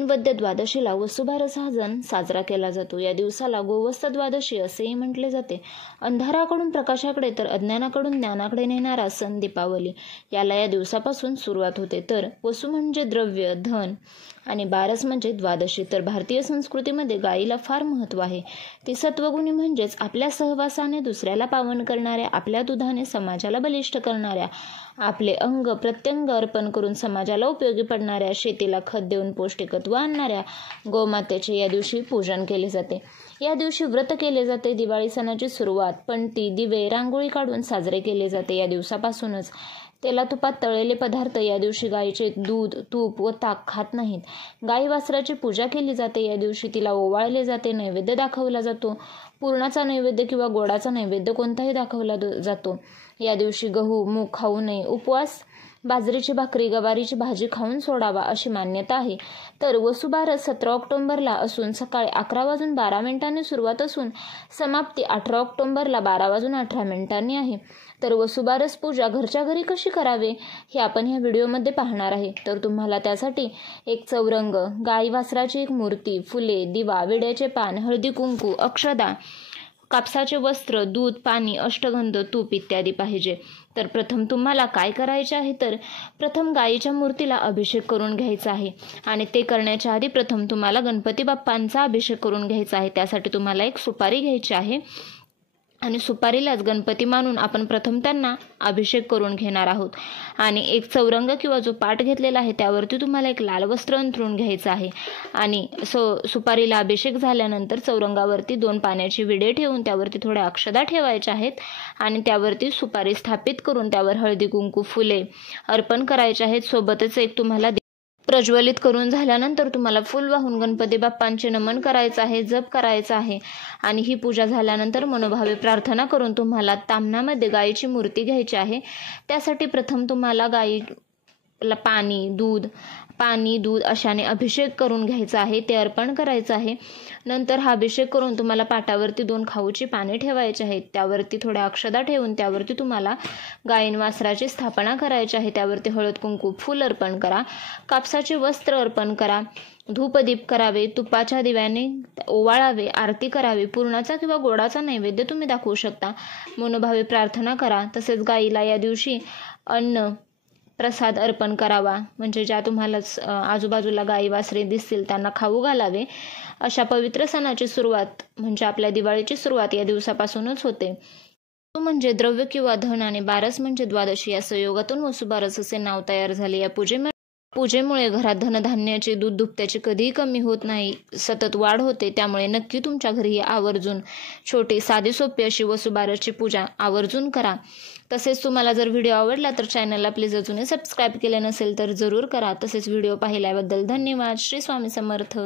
वद्य द्वादशीला वसुबारस हा सण साजरा केला जातो। या दिवसाला गोवत्स द्वादशी असेही म्हटले जाते। अंधाराकडून प्रकाशाकडे तर अज्ञानाकडून ज्ञानाकडे नेणारा सण दीपावली याला या दिवसापासून सुरुवात होते। तर वसु म्हणजे द्रव्य, धन आणि बारस म्हणजे द्वादशी। तर भारतीय संस्कृतीमध्ये गायीला फार महत्त्व आहे। ती सत्वगुणी म्हणजेच आपल्या सहवासाने दुसऱ्याला पावन करणाऱ्या, आपल्या दुधाने समाजाला बलिष्ठ करणाऱ्या, आपले अंग प्रत्यंग अर्पण करून समाजाला उपयोगी पडणाऱ्या, शेतीला खत देऊन पौष्टिकत्व आणणाऱ्या गोमातेचे या दिवशी पूजन केले जाते। या दिवशी व्रत केले जाते। दिवाळी सणाची सुरुवात पणती, दिवे, रांगोळी काढून साजरे केले जाते। या दिवसापासूनच तेला तुपात तळलेले पदार्थ या दिवशी गायीचे दूध, तूप व ताक खात नाहीत। गाई वासराची पूजा केली जाते। या दिवशी तिला ओवाळले जाते, नैवेद्य दाखवला जातो। पुरणाचा नैवेद्य किंवा गोडाचा नैवेद्य कोणताही दाखवला जातो। या दिवशी गहू, मूग खाऊ नये। उपवास बाजरीची भाकरी, गवारीची भाजी खाऊन सोडावा अशी मान्यता आहे। तर वसुबारस 17 ऑक्टोबरला असून सकाळी 11:12 सुरुवात असून समाप्ती 18 ऑक्टोबरला 12:18 आहे। तर वसुबारस पूजा घरच्या घरी कशी करावे हे आपण ह्या व्हिडिओमध्ये पाहणार आहे। तर तुम्हाला त्यासाठी एक चौरंग, गाई वासराची एक मूर्ती, फुले, दिवा, विड्याचे पान, हळदी कुंकू, अक्षदा, कापसाचे वस्त्र, दूध, पाणी, अष्टगंध, तूप इत्यादी पाहिजे। तर प्रथम तुम्हाला काय करायचे आहे, तर प्रथम गायीच्या मूर्तीला अभिषेक करून घ्यायचा आहे आणि ते करण्याच्या आधी प्रथम तुम्हाला गणपती बाप्पांचा अभिषेक करून घ्यायचा आहे। त्यासाठी तुम्हाला एक सुपारी घ्यायची आहे आणि सुपारीलाच गणपती मानून आपण प्रथम त्यांना अभिषेक करून घेणार आहोत। आणि एक चौरंग किंवा जो पाट घेतलेला आहे त्यावरती तुम्हाला एक लाल वस्त्र अंथरून घ्यायचं आहे आणि सुपारीला अभिषेक झाल्यानंतर चौरंगावरती 2 पाण्याची विडे ठेवून त्यावरती थोड्या अक्षदा ठेवायच्या आहेत आणि त्यावरती सुपारी स्थापित करून त्यावर हळदी कुंकू, फुले अर्पण करायचे आहेत। सोबतच एक तुम्हाला प्रज्वलित करून झाल्यानंतर तुम्हाला फूल वाहून गणपती बाप्पांचे नमन करायचं आहे, जप करायचा आहे आणि ही पूजा झाल्यानंतर मनोभावे प्रार्थना करून तुम्हाला ताम्हणामध्ये गायीची मूर्ती घ्यायची आहे। त्यासाठी प्रथम तुम्हाला गायीला पाणी, दूध अशाने अभिषेक करून घ्यायचा आहे, ते अर्पण करायचं आहे। नंतर हा अभिषेक करून तुम्हाला पाटावरती 2 खाऊची पाने ठेवायची आहेत, त्यावरती थोड्या अक्षदा ठेवून त्यावरती तुम्हाला गायीन वासराची स्थापना करायची आहे। त्यावरती हळद कुंकू, फूल अर्पण करा, कापसाचे वस्त्र अर्पण करा, धूपदीप करावे, तुपाच्या दिव्याने ओवाळावे, आरती करावी, पुरणाचा किंवा गोडाचा नैवेद्य तुम्ही दाखवू शकता, मनोभावे प्रार्थना करा। तसेच गायीला या दिवशी अन्न प्रसाद अर्पण करावा, म्हणजे ज्या तुम्हाला आजूबाजूला गाई वासरे दिसतील त्यांना खाऊ घालावे। अशा पवित्र सणाची सुरुवात म्हणजे आपल्या दिवाळीची सुरुवात या दिवसापासूनच होते। वसु म्हणजे द्रव्य किंवा धन आणि बारस म्हणजे द्वादशी या संयोगातून वसुबारस असे नाव तयार झाले। या पूजेमुळे घरात धनधान्याची, दूध दुभत्याची कधीही कमी होत नाही, सतत वाढ होते। त्यामुळे नक्की तुमच्या घरी आवर्जून छोटी साधी सोपी अशी वसुबारसची पूजा आवर्जून करा। तसेच तुम्हाला जर व्हिडिओ आवडला तर चॅनलला प्लीज अजूनही सबस्क्राईब केले नसेल तर जरूर करा। तसेच व्हिडिओ पाहिल्याबद्दल धन्यवाद। श्री स्वामी समर्थ।